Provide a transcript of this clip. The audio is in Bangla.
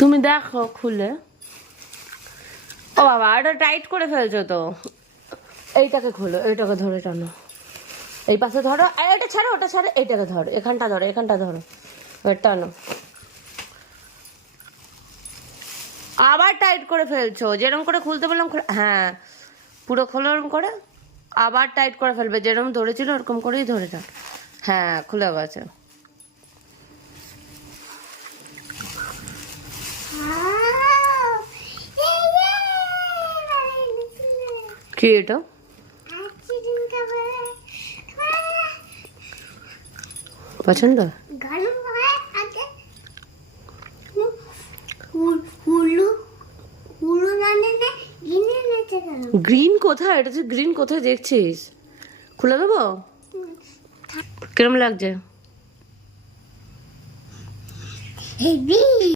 তুমি দেখো খুলে। ও বাবা, এটা টাইট করে ফেলছো তো। এইটাকে খোলো, এইটাকে ধরে টানো, এই পাশে ধরো, আর এটা ছাড়ো, ওটা ছাড়ো, এইটাকে ধরো, এখানটা ধরো, এখানটা ধরো, এবার টানো। আবার টাইট করে ফেলছো, যেরকম করে খুলতে বললাম। হ্যাঁ, পুরো খোলো ওরকম করে, আবার টাইট করে ফেলবে, যেরকম ধরেছিল ওরকম করেই ধরে টান। হ্যাঁ, খুলে গেছে। কি এটা? পছন্দ? গ্রিন কোথায়? এটা যে গ্রিন কোথায় দেখছিস? খুলে দেবো? কিরম লাগছে? হেভি।